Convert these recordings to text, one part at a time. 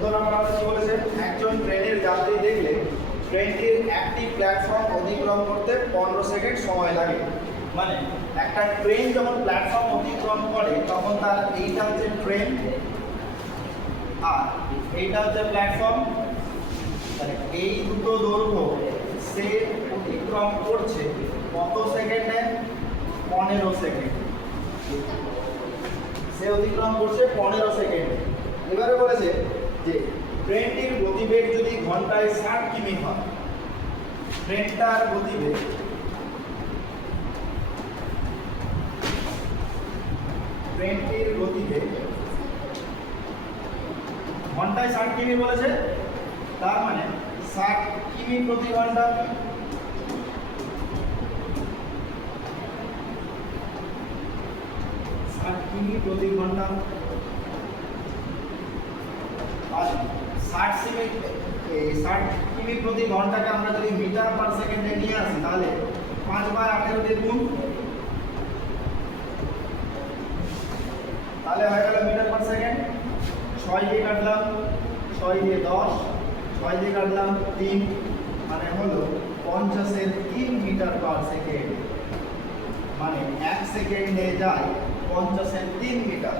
14 নম্বর আমাদের কি বলেছে, একজন ট্রেনের যাত্রী দেখলে ট্রেনটির একটি প্ল্যাটফর্ম অতিক্রম করতে 15 সেকেন্ড সময় লাগে। মানে একটা ট্রেন যখন প্ল্যাটফর্ম অতিক্রম করে তখন তার এইটা হচ্ছে ট্রেন আর এইটা হচ্ছে প্ল্যাটফর্ম, মানে এই দুটো দৈর্ঘ্য সে অতিক্রম করছে কত সেকেন্ডে? 15 সেকেন্ড। সে অতিক্রম করছে 15 সেকেন্ড। এবারে বলেছে যে ট্রেনটির গতিবেগ যদি ঘন্টায় 60 কিমি হয়, ট্রেনটার গতিবেগ ঘন্টায় 60 কিমি বলেছে, তার মানে 60 কিমি প্রতি ঘন্টা। 60 কিমি প্রতি ঘন্টা আর 60 কিমি প্রতি ঘন্টাকে আমরা যদি মিটার পার সেকেন্ডে নিয়ে আসি তাহলে 5/18 দিয়ে গুণ, তাহলে হয়ে গেল মিটার পার সেকেন্ড। 6 দিয়ে কাটলাম, 6 দিয়ে 10, 6 দিয়ে কাটলাম 3, মানে হলো 50-এর 3 মিটার পার সেকেন্ড। মানে 1 সেকেন্ডে যায় 50-এর 3 মিটার।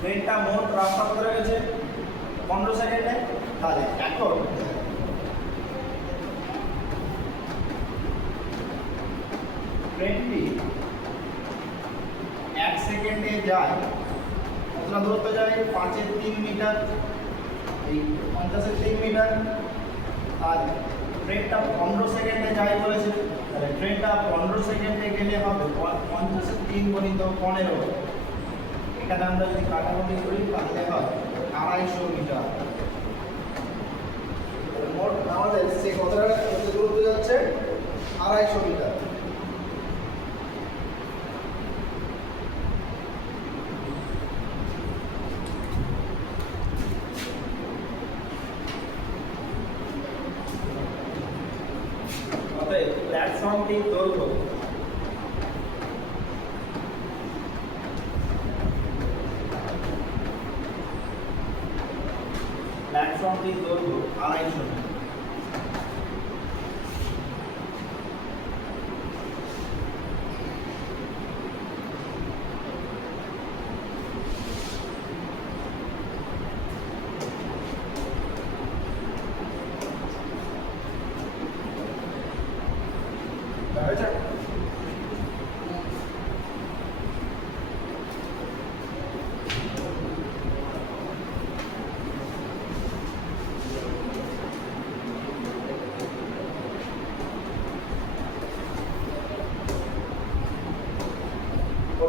ট্রেনটা মোট রাস্তা করে গেছে 15 সেকেন্ডে, তাহলে এখন ট্রেনটি 1 সেকেন্ডে যায় কতটা দূরত্ব যায়? 5-এর 3 মিটার, এই 50-এর 3 মিটার। আর ট্রেনটা 15 সেকেন্ডে যায় বলেছে, তাহলে ট্রেনটা 15 সেকেন্ডে গেলে হবে 50-এর 3 গুণিত 15। এখানে আমরা যদি কাটাকুটি করি তাহলে হয় 250 মিটার। মোট আমাদের সে কতটা দূরত্ব যাচ্ছে? 250 মিটার। অতএব প্ল্যাটফর্মটির দৈর্ঘ্য প্ল্যাটফর্মটির দৈর্ঘ্য 250 মিটার।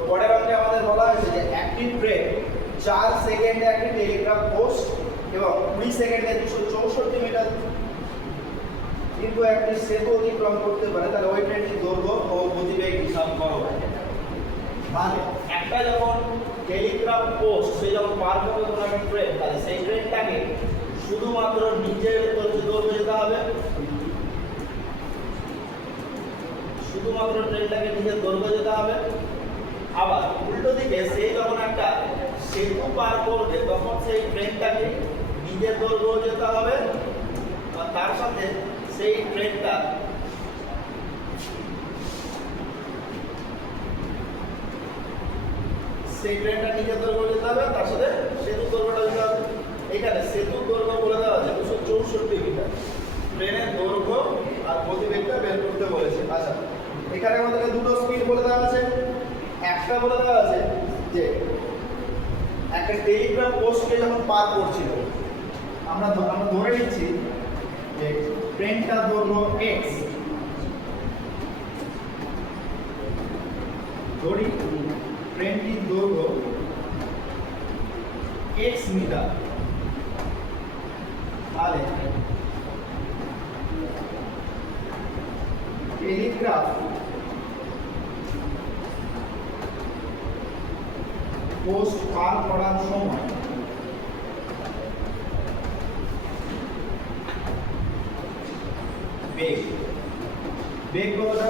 পরের অঙ্কে আমাদের বলা হয়েছে যে একটি ট্রেন 4 সেকেন্ডে একটি টেলিগ্রাফ পোস্ট এবং 20 সেকেন্ডে 264 মিটার কিন্তু একটি সেতু অতিক্রম করতে পারে, তাহলে ওই ট্রেনটির দৈর্ঘ্য ও গতিবেগ হিসাব করো। মানে একটা যখন টেলিগ্রাফ পোস্ট সে যখন পার করবে কোনো একটা ট্রেন, তাহলে সেই ট্রেনটাকে শুধুমাত্র নিজের দৈর্ঘ্য যেতে হবে, শুধুমাত্র ট্রেনটাকে নিজের দৈর্ঘ্য যেতে হবে। আবার উল্টো দিকে সেই যখন একটা সেতু পার করবে তখন সেই ট্রেনটাকে নিজের দৈর্ঘ্য যেতে হবে, আর তার সাথে সেই ট্রেনটা নিজের দৈর্ঘ্য যেতে হবে, তার সাথে সেতুর দৈর্ঘ্যটা যেতে হবে। এখানে সেতুর দৈর্ঘ্য বলে দেওয়া আছে 264 মিটার, ট্রেনের দৈর্ঘ্য আর গতিবেগটা বের করতে বলেছে। আচ্ছা, এখানে আমাদেরকে দুটো স্পিড বলে দেওয়া আছে। একটা বলে দেওয়া আছে যে একটা টেলিগ্রাফ পোস্টকে যখন পার করছিল, আমরা ধরে নিচ্ছি যে ট্রেনটা দৈর্ঘ্য x, ধরি ট্রেনটির দৈর্ঘ্য x মিটার, তাহলে টেলিগ্রাফ পোস্ট পার করার সময় বেগ কতটা,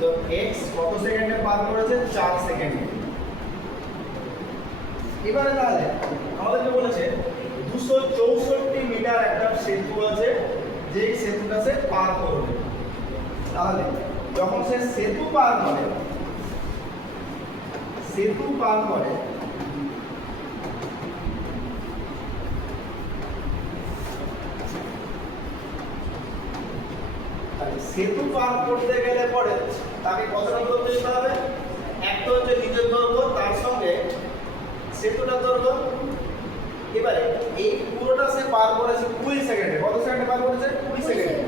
তো x কত সেকেন্ডে পার করেছে, 4 সেকেন্ডে। এবারে তাহলে আমাদেরকে বলেছে 264 মিটার একটা সেতু আছে, যেই সেতুটা সে পার করবে। তাহলে যখন সে সেতু পার করে সেতু করতে গেলে পরে তাকে কতটা দূরত্ব যেতে হবে, একটা হচ্ছে নিজের দৈর্ঘ্য, তার সঙ্গে সেতুটার দৈর্ঘ্য। এবারে এই পুরোটা সে পার করেছে 20 সেকেন্ডে। কত সেকেন্ডে পার করেছে, 20 সেকেন্ডে।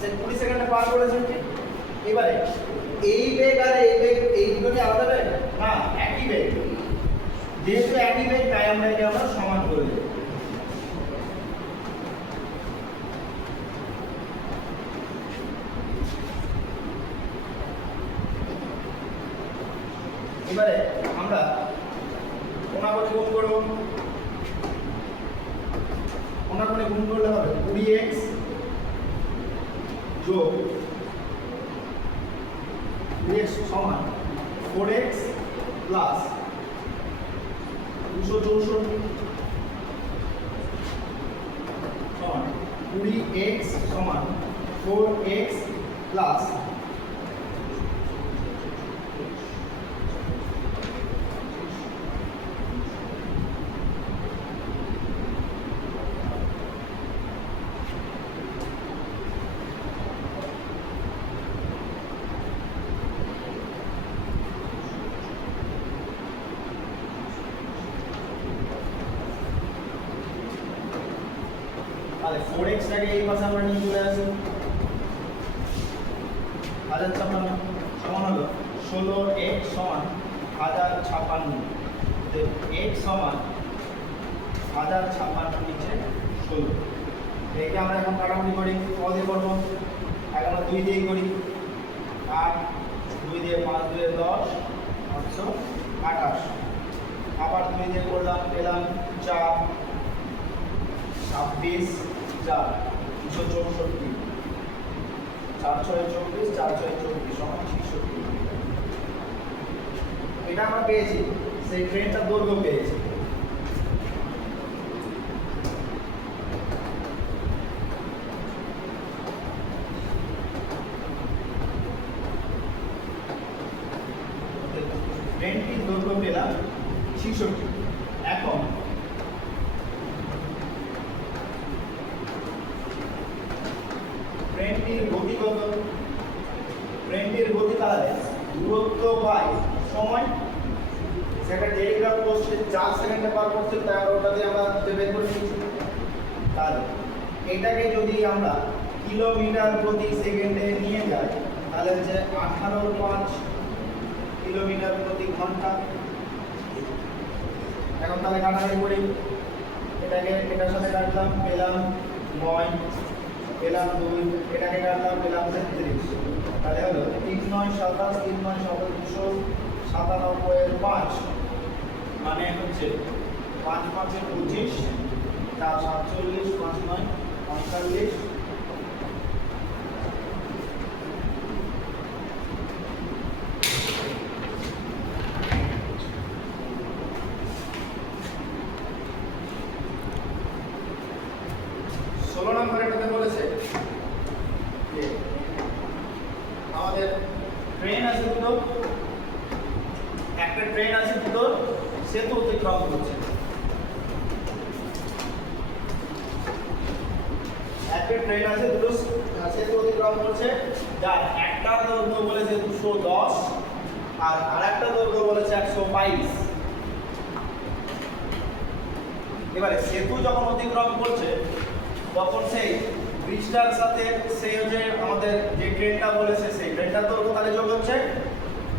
সে 20 সেকেন্ডে পার করেছে। এবারে এই বেগ আর এই বেগ, এই দুটো কি আলাদা বেগ? না, একই বেগ। যেহেতু একই বেগ, তাই আমরা একে আমরা সমান করে দেব। এবারে আমরা কোণাকুণি গুণ করব। কোণাকুণি গুণ করলে হবে 20x যোগ 2x সমান 4x প্লাস 264 সমান 20x সমান 4x প্লাস তাহলে 4x টাকে এই পাশে আমরা নিয়ে চলে আসি। 1056 সমান হলো 16x সমান 1056। তো x সমান 1056 নিচে 16। একে আমরা এখন কাটাকুটি করি। কত দিয়ে করবো? এখন 2 দিয়ে করি। 8 2 দিয়ে 5 2 10 828। আবার 2 দিয়ে করলাম, পেলাম 4 26 4 264 4 6 24 4 6 24 সমান 66। এটা আমরা পেয়েছি, সেই ট্রেনটার দৈর্ঘ্য পেয়েছি। ট্রেনটির দৈর্ঘ্য পেলাম 66। এখন ট্রেনটির গতি কত? ট্রেনটির গতি তাহলে দূরত্ব বাই সময়। সেটা টেলিগ্রাফ পোস্টে 4 সেকেন্ডে পার করছে, তাই ওটা দিয়ে আমরা বের করে নিচ্ছি। তাহলে এটাকে যদি আমরা কিলোমিটার প্রতি সেকেন্ডে নিয়ে যাই, তাহলে হচ্ছে 18.5 কিলোমিটার প্রতি ঘন্টা। এখন তাহলে কাটাকাটি করি। এটাকে এটার সাথে কাটলাম, পেলাম 9, পেলাম 2, এটাকে কাটলাম, পেলাম 33। তাহলে হলো 3 9 27 3 9 27 297 5, মানে হচ্ছে 5 5 25 4 47 5 9 48। এটাতে বলেছে যে আমাদের ট্রেন আছে দুটো, একটা ট্রেন আছে দুটো সেতু অতিক্রম করছে। একটা ট্রেন আছে দুটো সেতু অতিক্রম করছে, যার একটা দৈর্ঘ্য বলেছে 210 আর আরেকটা দৈর্ঘ্য বলেছে 122। এবারে সেতু যখন অতিক্রম করছে তখন সেই ব্রিজটার সাথে সেই যে আমাদের যে ট্রেনটা বলেছে সেই ট্রেনটা তো তাহলে যোগ হচ্ছে।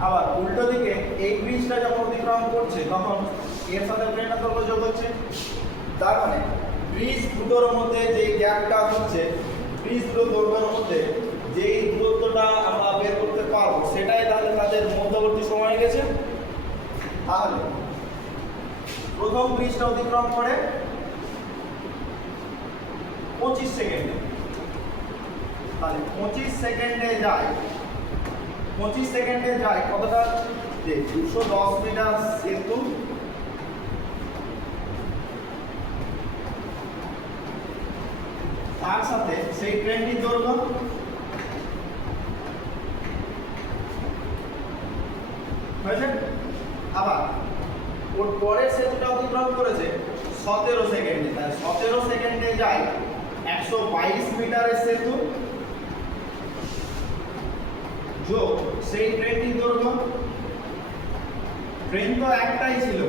আবার উল্টো দিকে এই ব্রিজটা যখন অতিক্রম করছে তখন এর সাথে ট্রেনটা তো যোগ হচ্ছে। তার মানে ব্রিজ দুটোর মধ্যে যে গ্যাপটা হচ্ছে, ব্রিজ দুটো দৈর্ঘ্যের মধ্যে যেই দূরত্বটা আমরা বের করতে পারবো সেটাই তাহলে তাদের মধ্যবর্তী সময় গেছে। তাহলে প্রথম ব্রিজটা অতিক্রম করে 25 সেকেন্ডে, তাহলে 25 সেকেন্ডে যায়, 25 সেকেন্ডে যায় কতটা, যে 210 মিটার সেতু তার সাথে সেই ট্রেনটির দৈর্ঘ্য হয়েছে। আবার ওর পরের সেতুটা অতিক্রম করেছে 17 সেকেন্ডে, তাই 17 সেকেন্ডে যায় 122 মিটারের সেতু যোগ সেই ট্রেনটির দৈর্ঘ্য। ট্রেন তো একটাই ছিল,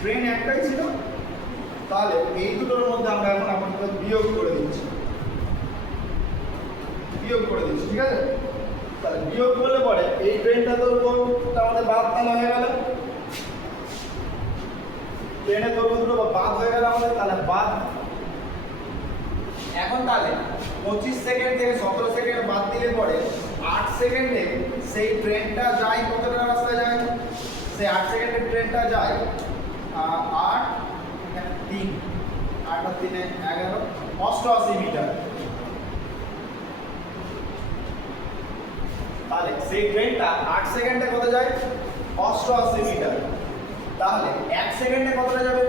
ট্রেন একটাই ছিল, তাহলে এই দুটোর মধ্যে আমরা এখন আপাতত বিয়োগ করে দিচ্ছি, বিয়োগ করে দিচ্ছি, ঠিক আছে। তাহলে বিয়োগ করলে পরে এই ট্রেনটা দৈর্ঘ্যটা আমাদের বাদ তাহলে হয়ে গেল, ট্রেনের দৈর্ঘ্য দুটো বাদ হয়ে গেল আমাদের, তাহলে বাদ। এখন তাহলে 25 সেকেন্ড থেকে 17 সেকেন্ড বাদ দিলে পরে 8 সেকেন্ডে সেই ট্রেনটা যায় কতটা রাস্তা যায়, সেই 8 সেকেন্ডের ট্রেনটা যায় 8 3 8 আর 3 11 88 মিটার। তাহলে সেই ট্রেনটা 8 সেকেন্ডে কত যায়, 88 মিটার। তাহলে 1 সেকেন্ডে কতটা যাবে,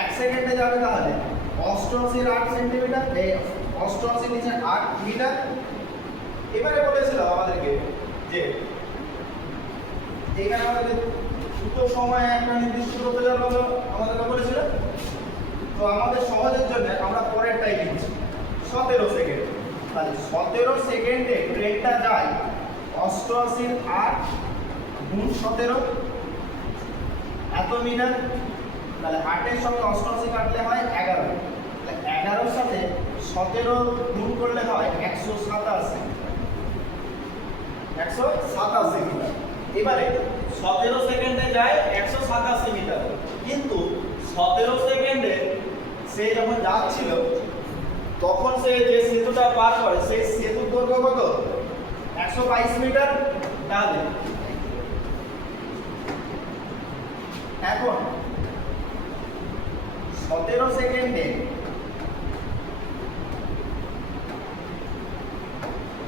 1 সেকেন্ডে যাবে তাহলে 88 এর 8 সেন্টিমিটার, এই 88 নিচে 8 মিটার। এবারে বলেছিল আমাদেরকে যে এখানে আমাদের দুটো সময় একটা নির্দিষ্ট করতে যাবো, আমাদেরকে বলেছিল। তো আমাদের সহজের জন্য আমরা পরেরটাই লিখছি 17 সেকেন্ড। তাহলে 17 সেকেন্ডে ট্রেনটা যায় 88 এর 8 গুণ 17 এত মিটার। তাহলে 8 এর সঙ্গে 88 কাটলে হয় 11, তাহলে 11 সাথে 17 গুণ করলে হয় 187, 187 মিটার। এবারে 17 সেকেন্ডে যায় 187 মিটার, কিন্তু 17 সেকেন্ডে সে যখন যাচ্ছিল তখন সে যে সেতুটা পার করে সেই সেতুর দৈর্ঘ্য কত, 122 মিটার। তাহলে এখন 17 সেকেন্ডে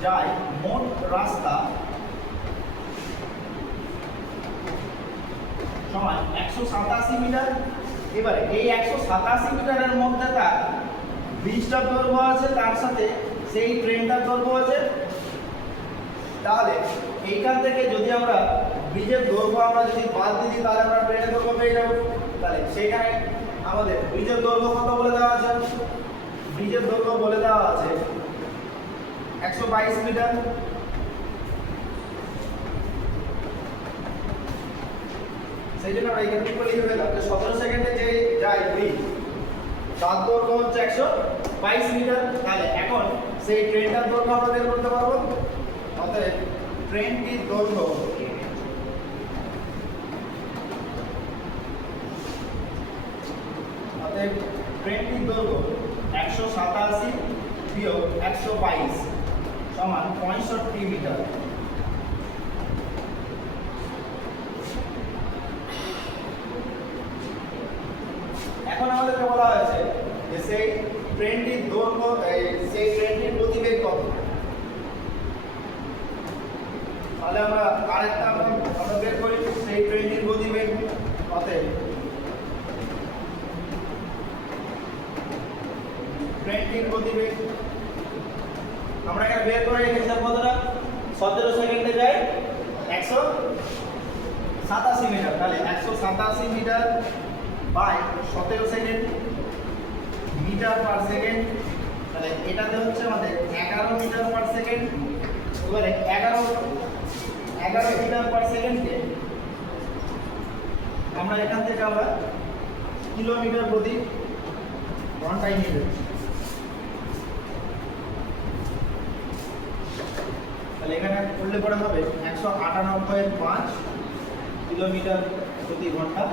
যায় মোট রাস্তা সমান 187 মিটার। এবারে এই 187 মিটারের মধ্যে তার ব্রিজটার দৈর্ঘ্য আছে, তার সাথে সেই ট্রেনটার দৈর্ঘ্য আছে। তাহলে এইখান থেকে যদি আমরা ব্রিজের দৈর্ঘ্য আমরা যদি বাদ দিই তাহলে আমরা ট্রেনের দৈর্ঘ্য পেয়ে যাব। তাহলে সেখানে আমাদের ব্রিজের দৈর্ঘ্য কত বলে দেওয়া আছে, ব্রিজের দৈর্ঘ্য বলে দেওয়া আছে 122 মিটার। সেই জন্য আমরা এখানে লিখে দিলাম যে 17 সেকেন্ডে যে যায় ব্রিজ তার দৈর্ঘ্য হচ্ছে 122 মিটার। তাহলে এখন সেই ট্রেনটার দৈর্ঘ্য আমরা বের করতে পারবো। অতএব ট্রেনটির দৈর্ঘ্য অতএব ট্রেনটির দৈর্ঘ্য 187 বিয়োগ 122 সমান 65 মিটার। এখন আমাদেরকে বলা হয়েছে যে সেই ট্রেনটির দৈর্ঘ্য, সেই ট্রেনটির গতিবেগ কত। তাহলে আমরা আরেকটা আমরা বের করি সেই ট্রেনটির গতিবেগ। অতএব ট্রেনটির গতিবেগ আমরা এখানে বের করে রেখেছিলাম কতটা, 17 সেকেন্ডে যায় 187 মিটার। তাহলে 187 meter by 17 second meter per second. তাহলে এটাতে হচ্ছে আমাদের 11 মিটার পার সেকেন্ড। এবারে 11 মিটার পার সেকেন্ডকে আমরা এখান থেকে আবার কিলোমিটার প্রতি ঘন্টায় নিয়ে যাচ্ছি। তাহলে এখানে করলে পরে হবে 198.5 কিলোমিটার প্রতি ঘন্টা।